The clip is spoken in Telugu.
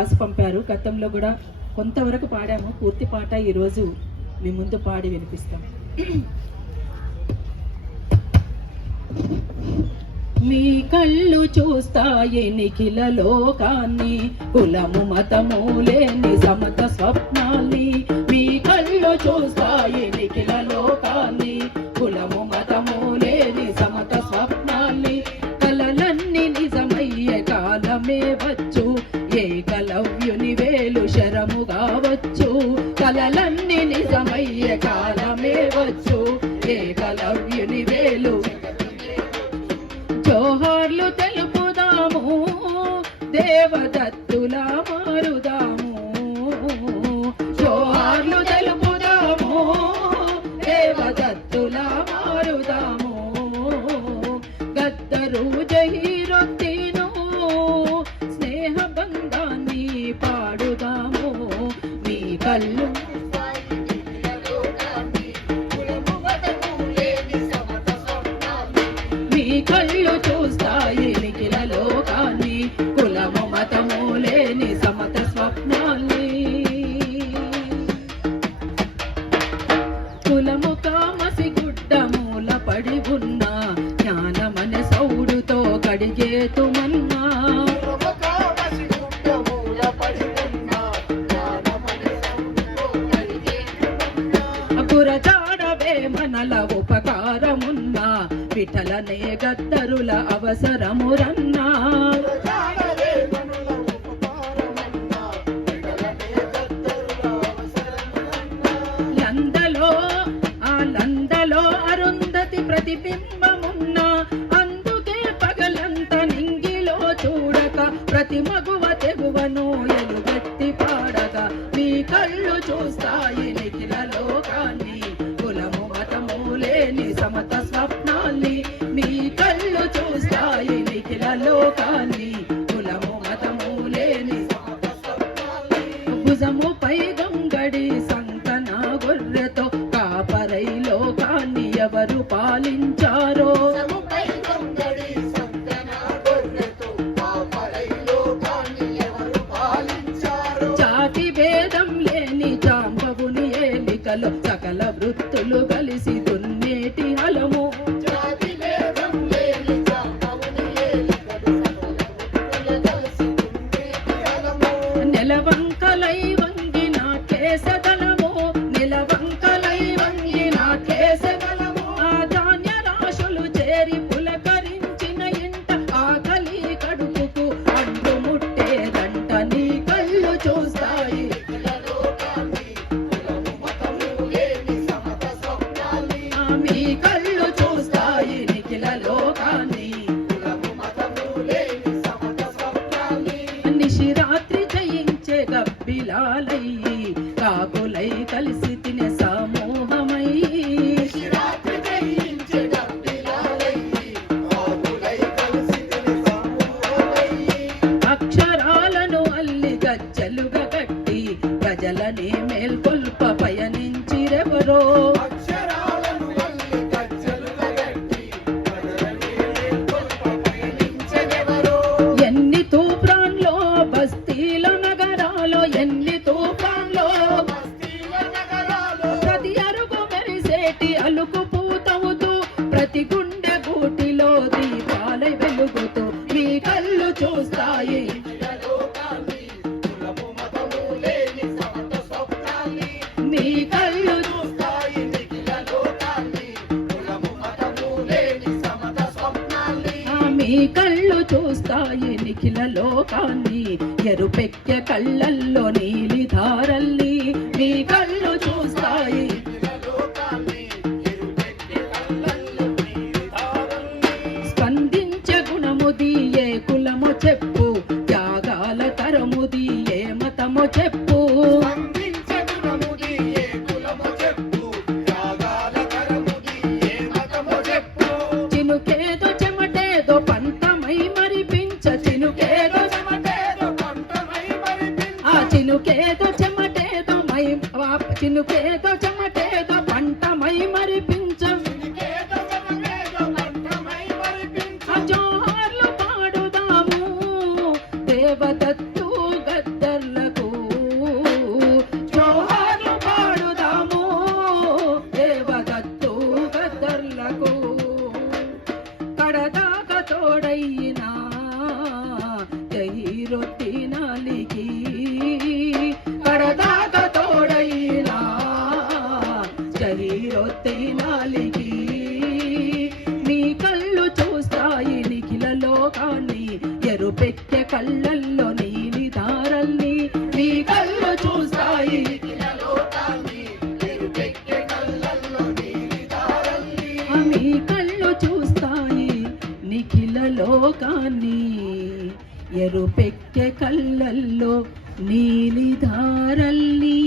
రాసి పంపారు. గతంలో కూడా కొంతవరకు పాడాము. పూర్తి పాట ఈరోజు మీ ముందు పాడి వినిపిస్తాం. మీ కళ్ళు చూస్తాయి నిఖిల లోకాన్ని కులము మతము లేని సమత స్వప్నాన్ని మీ కళ్ళు చూస్తాయి కలలన్నీ నిజమయ్యే కాలమే వచ్చు. ఏకలవ్యుని వేలు. జోహార్లు తెలుపుదాము దేవదత్తుల మారుదాము. జోహార్లు తెలుపుదాము దేవదత్తుల మారుదాము. గద్దరు జహీరొత్తిను విఠలనే గద్దరుల అవసరమురన్నా. లందలో ఆ లందలో అరుంధతి ప్రతిబింబమున్న. అందుకే పగలంత నింగిలో చూడక ప్రతి మగువ తెగువను ఎలుగెత్తి పాడగా లోకాన్ని కులము మతము లేని భుజముపై గంగడి సంకన గొర్రెతో కాపరై లోకాన్ని ఎవరు పాలించారో? జాతి భేదం లేని జాంబవుని ఏలికలో సకల వృత్తులు కలిసి దున్నేటి హలము ఆ మీ అరుగు అలుకు పూతవుతూ ప్రతి గుండె బూటిలో దీపాలై వెలుగుతూ మీ కళ్ళు చూస్తాయి. మీ కళ్ళు మీ కళ్ళు చూస్తాయి నిఖిల లోకాన్ని. ఎరుపెక్కె కళ్ళల్లో నీలి ధారల్లి మీ కళ్ళు చినుకేదో చెమటేదో మై ఆ చినుకేదో చెమటేదో లోకాన్ని ఎరుపెక్కె కళ్ళల్లో నీలి దారల్ని